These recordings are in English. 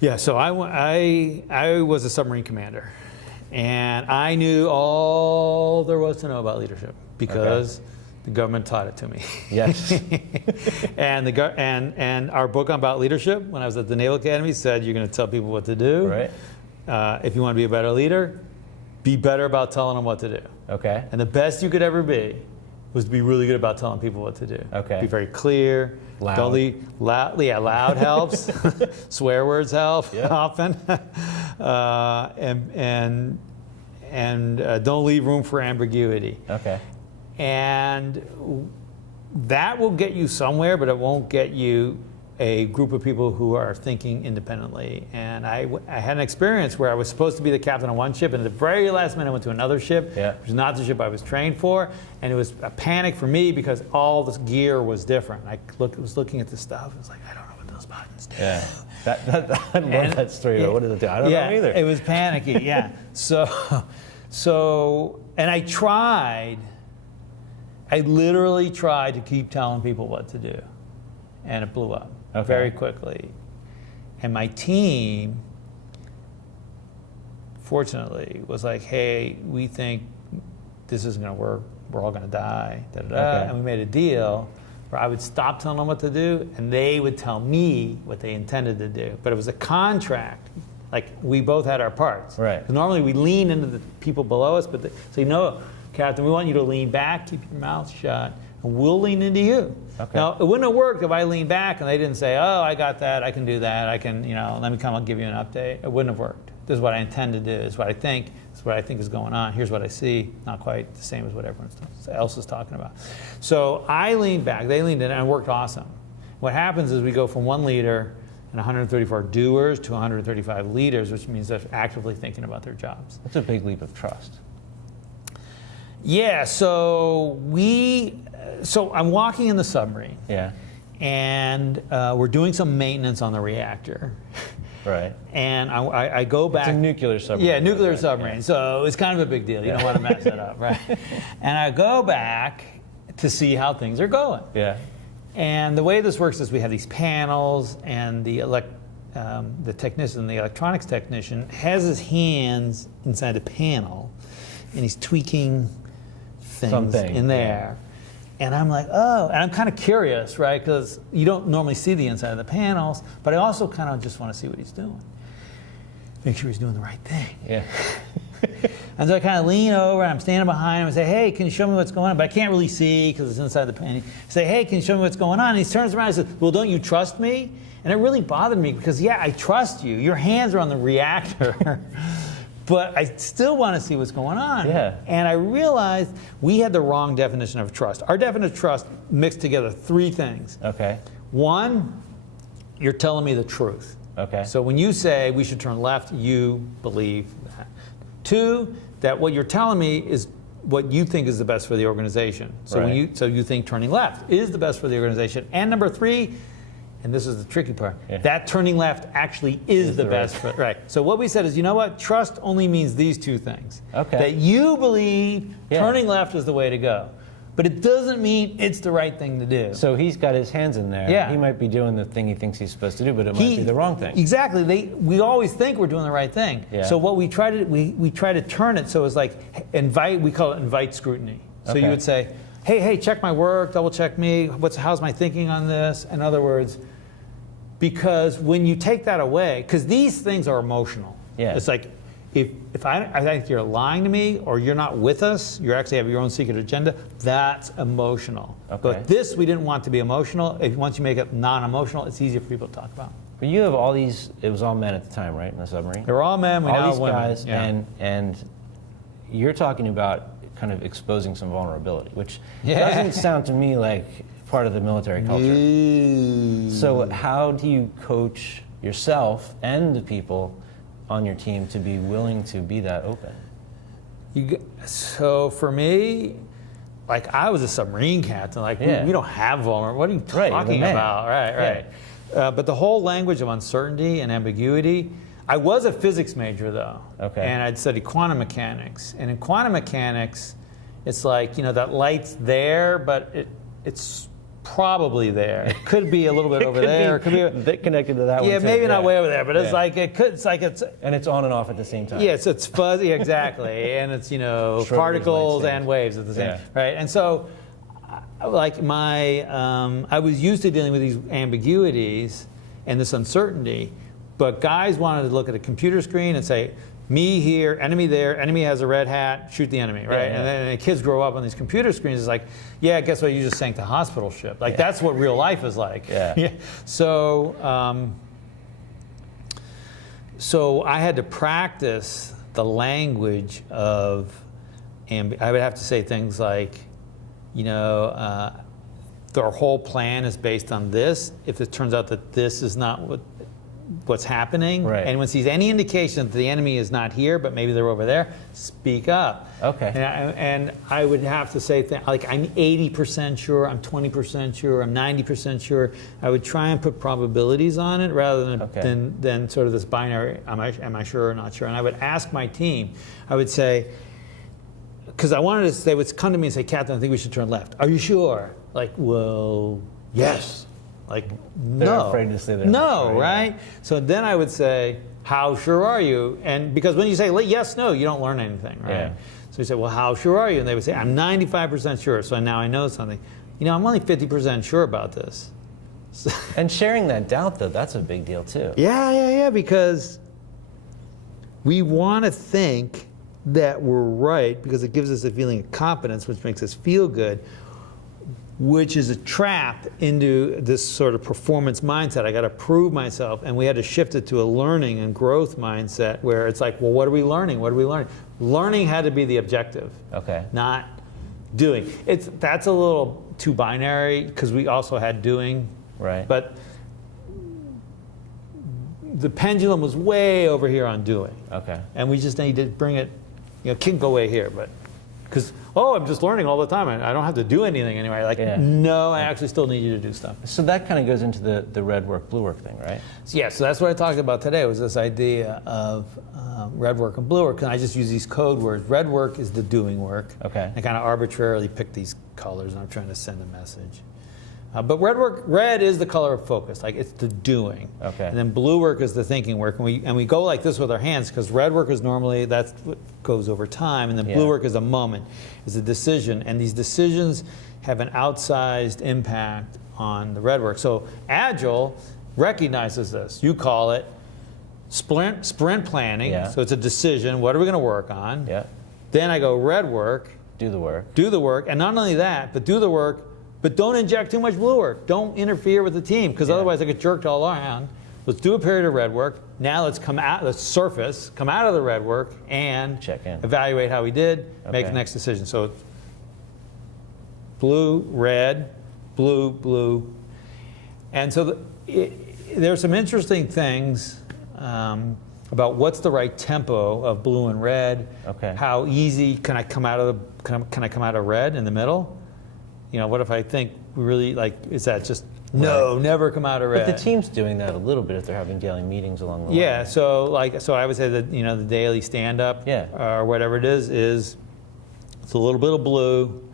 Yeah, so I was a submarine commander, and I knew all there was to know about leadership because the government taught it to me. Yes. and our book about leadership, when I was at the Naval Academy, said you're going to tell people what to do. Right. If you want to be a better leader, be better about telling them what to do. Okay. And the best you could ever be was to be really good about telling people what to do. Okay. Be very clear. Loud. Don't leave, loud helps. Swear words help often. And don't leave room for ambiguity. Okay. And that will get you somewhere, but it won't get you a group of people who are thinking independently. And I had an experience where I was supposed to be the captain of one ship, and at the very last minute I went to another ship, which was not the ship I was trained for, and it was a panic for me because all this gear was different. I was looking at this stuff, I was like, I don't know what those buttons do. Yeah. I love that story. What does it do? I don't know either. It was panicky, yeah. And I literally tried to keep telling people what to do, and it blew up very quickly. And my team, fortunately, was like, hey, we think this isn't going to work. We're all going to die. And we made a deal where I would stop telling them what to do, and they would tell me what they intended to do. But it was a contract. Like, we both had our parts. Right. Normally, we lean into the people below us, so no, Captain, we want you to lean back, keep your mouth shut, and we'll lean into you. Okay. Now, it wouldn't have worked if I leaned back and they didn't say, oh, I got that, I can do that, I can, let me come, I'll give you an update. It wouldn't have worked. This is what I intend to do, this is what I think, this is what I think is going on, here's what I see, not quite the same as what everyone else is talking about. So I leaned back, they leaned in, and it worked awesome. What happens is we go from one leader and 134 doers to 135 leaders, which means they're actively thinking about their jobs. That's a big leap of trust. Yeah, so I'm walking in the submarine. Yeah. And we're doing some maintenance on the reactor. Right. And I go back. It's a nuclear submarine. Yeah, nuclear submarine. Yeah. So it's kind of a big deal. You don't want to mess it up, right? And I go back to see how things are going. Yeah. And the way this works is we have these panels, and the technician, the electronics technician, has his hands inside the panel, and he's tweaking things in there. And I'm like, oh, and I'm kind of curious, right? Because you don't normally see the inside of the panels, but I also kind of just want to see what he's doing. Make sure he's doing the right thing. Yeah. And so I kind of lean over, and I'm standing behind him and say, hey, can you show me what's going on? But I can't really see because it's inside the panel. I say, hey, can you show me what's going on? And he turns around and says, well, don't you trust me? And it really bothered me because, yeah, I trust you. Your hands are on the reactor. But I still want to see what's going on. Yeah. And I realized we had the wrong definition of trust. Our definition of trust mixed together three things. Okay. One, you're telling me the truth. Okay. So when you say we should turn left, you believe that. Two, that what you're telling me is what you think is the best for the organization. So right. you think turning left is the best for the organization. And number three, and this is the tricky part, that turning left actually is the best. Right. So what we said is, you know what? Trust only means these two things. Okay. That you believe turning left is the way to go. But it doesn't mean it's the right thing to do. So he's got his hands in there. Yeah. He might be doing the thing he thinks he's supposed to do, but it might be the wrong thing. Exactly. We always think we're doing the right thing. Yeah. So what we try to turn it so it's like we call it invite scrutiny. So you would say, hey, check my work, double check me, how's my thinking on this? In other words, because when you take that away, because these things are emotional. Yeah. It's like, if I think you're lying to me or you're not with us, you actually have your own secret agenda, that's emotional. Okay. But this we didn't want to be emotional. Once you make it non-emotional, it's easier for people to talk about. But you have all these, it was all men at the time, right, in the submarine? They were all men, we now have women. All these guys, and you're talking about kind of exposing some vulnerability, which doesn't sound to me like part of the military culture. So how do you coach yourself and the people on your team to be willing to be that open? So for me, like I was a submarine captain, like we don't have vulnerability. What are you talking about? Right. But the whole language of uncertainty and ambiguity, I was a physics major though. Okay. And I'd studied quantum mechanics. And in quantum mechanics, it's like, that light's there, but it's probably there. It could be a little bit over there. It could be a bit connected to that one. yeah, too. maybe not way over there, but it's Yeah. like it could. It's like it's. And it's on and off at the same time. Yeah, it's fuzzy, exactly, and it's Schrodinger's particles light and waves at the same, Yeah. right? And so, like I was used to dealing with these ambiguities and this uncertainty, but guys wanted to look at a computer screen and say, me here, enemy there, enemy has a red hat, shoot the enemy, right? Yeah. And then the kids grow up on these computer screens, it's like, yeah, guess what, you just sank the hospital ship. Like, that's what real life is like. Yeah. So, so I had to practice the language of, and I would have to say things like, their whole plan is based on this. If it turns out that this is not what's happening, right. anyone sees any indication that the enemy is not here, but maybe they're over there, speak up. Okay. And I would have to say things like, I'm 80% sure, I'm 20% sure, I'm 90% sure. I would try and put probabilities on it rather than sort of this binary, am I sure or not sure? And I would ask my team, I would say, because I wanted to, they would come to me and say, Captain, I think we should turn left. Are you sure? Like, well, yes. Like, They're no. afraid to say they're no, not sure, right? yeah. So then I would say, how sure are you? And because when you say yes, no, you don't learn anything, right? Yeah. So you say, well, how sure are you? And they would say, I'm 95% sure. So now I know something. I'm only 50% sure about this. And sharing that doubt, though, that's a big deal, too. Yeah, because we want to think that we're right because it gives us a feeling of competence, which makes us feel good, which is a trap into this sort of performance mindset. I got to prove myself, and we had to shift it to a learning and growth mindset where it's like, well, what are we learning? What are we learning? Learning had to be the objective, not doing. That's a little too binary because we also had doing, right? But the pendulum was way over here on doing. Okay. And we just need to bring it, can go away here, but because, I'm just learning all the time. I don't have to do anything anyway. Like, no, I actually still need you to do stuff. So that kind of goes into the red work, blue work thing, right? So that's what I talked about today, was this idea of red work and blue work. And I just use these code words. Red work is the doing work. Okay. I kind of arbitrarily pick these colors, and I'm trying to send a message. But red is the color of focus, like it's the doing. Okay. And then blue work is the thinking work, and we go like this with our hands because red work is normally that's what goes over time, and then blue work is a moment, is a decision, and these decisions have an outsized impact on the red work. So Agile recognizes this. You call it sprint planning. Yeah. So it's a decision. What are we going to work on? Yeah. Then I go red work. Do the work. Do the work, and not only that, but do the work. But don't inject too much blue work. Don't interfere with the team, because otherwise I get jerked all around. Let's do a period of red work. Now let's come out, let's surface, come out of the red work, and check in. Evaluate how we did, make the next decision. So it's blue, red, blue, blue. And so there's some interesting things about what's the right tempo of blue and red. Okay. How easy can I come out of can I come out of red in the middle? What if I think we really is that just no, never come out of red? But the team's doing that a little bit if they're having daily meetings along the way. Yeah, so I would say that the daily stand-up or whatever it is it's a little bit of blue,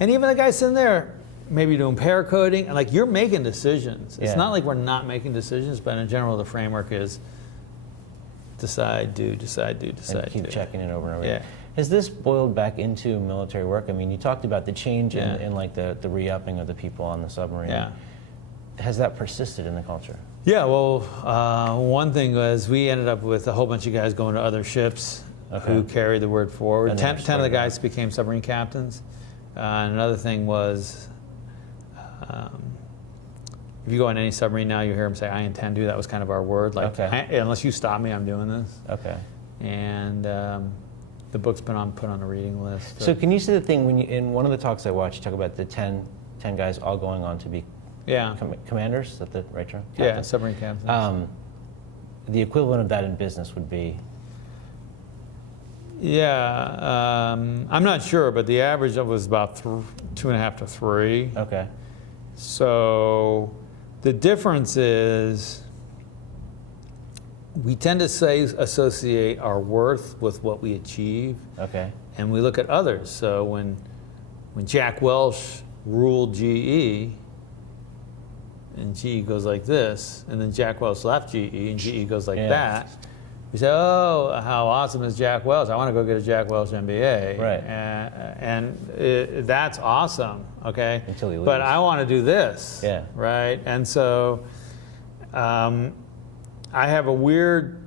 and even the guy sitting there maybe doing pair coding, and you're making decisions. It's not like we're not making decisions, but in general the framework is decide, do, decide, do, decide, and keep do. checking in over and over. Yeah. Has this boiled back into military work? I mean, you talked about the change in the re-upping of the people on the submarine. Yeah. Has that persisted in the culture? Yeah, well, one thing was we ended up with a whole bunch of guys going to other ships who carried the word forward. And 10 of the guys became submarine captains. And another thing was, if you go on any submarine now, you hear them say, I intend to. That was kind of our word. Unless you stop me, I'm doing this. Okay. And the book's been put on a reading list. So can you say the thing, when in one of the talks I watched, you talk about the 10 guys all going on to be commanders? Is that the right term? Yeah, submarine captains. The equivalent of that in business would be? Yeah, I'm not sure, but the average was about 2.5 to 3. Okay. So the difference is we tend to associate our worth with what we achieve. Okay. And we look at others. So when Jack Welch ruled GE, and GE goes like this, and then Jack Welch left GE, and GE goes like Yeah. that. We say, oh, how awesome is Jack Welch? I want to go get a Jack Welch MBA. Right. That's awesome, okay? Until he leaves. But I want to do this, Yeah. right? And so I have a weird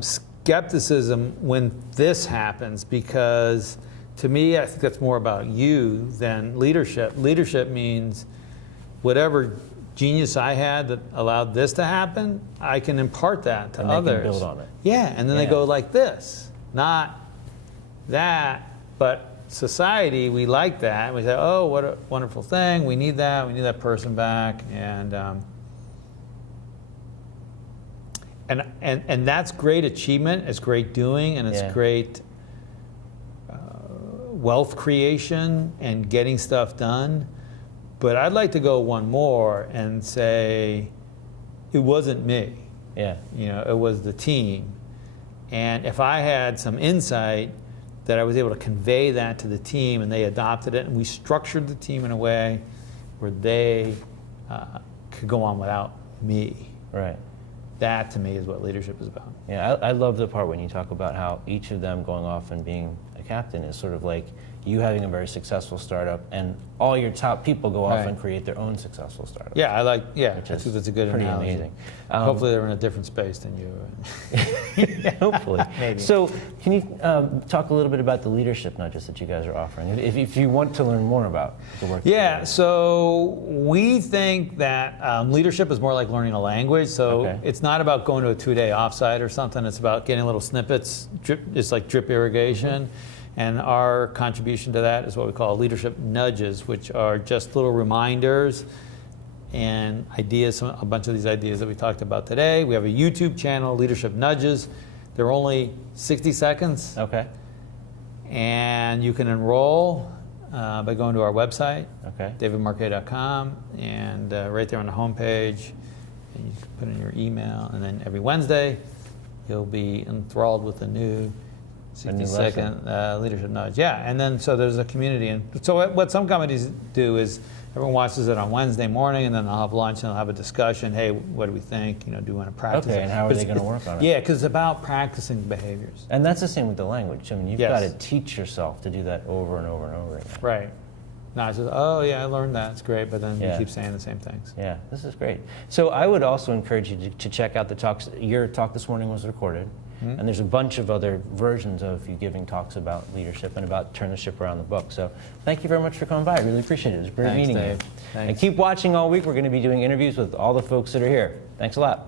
skepticism when this happens, because to me, I think that's more about you than leadership. Leadership means whatever genius I had that allowed this to happen, I can impart that to And they can others. build on it. Yeah, and then they Yeah. go like this, not that, but society, we like that. We say, oh, what a wonderful thing. We need that person back. And that's great achievement, it's great doing, and it's Yeah. great wealth creation and getting stuff done. But I'd like to go one more and say, it wasn't me. Yeah. It was the team. And if I had some insight that I was able to convey that to the team and they adopted it, and we structured the team in a way where they could go on without me. Right. That to me is what leadership is about. Yeah, I love the part when you talk about how each of them going off and being a captain is sort of like you having a very successful startup, and all your top people go off Right. and create their own successful startup. Yeah, I Which think is that's a good pretty analogy. amazing. Hopefully they're in a different space than you. Yeah, hopefully. Maybe. So, can you talk a little bit about the leadership nudges that you guys are offering, if you want to learn more about the work? Yeah, so we think that leadership is more like learning a language. So Okay. it's not about going to a 2-day offsite or something. It's about getting little snippets. It's like drip irrigation. Mm-hmm. And our contribution to that is what we call leadership nudges, which are just little reminders and ideas, a bunch of these ideas that we talked about today. We have a YouTube channel, Leadership Nudges. They're only 60 seconds. Okay. And you can enroll by going to our website, Okay. davidmarquet.com, and right there on the homepage, and you can put in your email, and then every Wednesday, you'll be enthralled with a new 60-second leadership nudge. Yeah, and then so there's a community. And so what some companies do is everyone watches it on Wednesday morning, and then they'll have lunch and they'll have a discussion. Hey, what do we think? Do we want to practice Okay, it? and how are But they it's- going to work on it? Yeah, because it's about practicing behaviors. And that's the same with the language. I mean, you've Yes. got to teach yourself to do that over and over and over again. Right. Not just, oh yeah, I learned that, it's great, but then Yeah. you keep saying the same things. Yeah, this is great. So I would also encourage you to check out the talks. Your talk this morning was recorded, and there's a bunch of other versions of you giving talks about leadership and about Turn the Ship Around the book. So thank you very much for coming by. I really appreciate it. It was great Thanks, meeting Dave. you. Thanks. And keep watching all week. We're going to be doing interviews with all the folks that are here. Thanks a lot.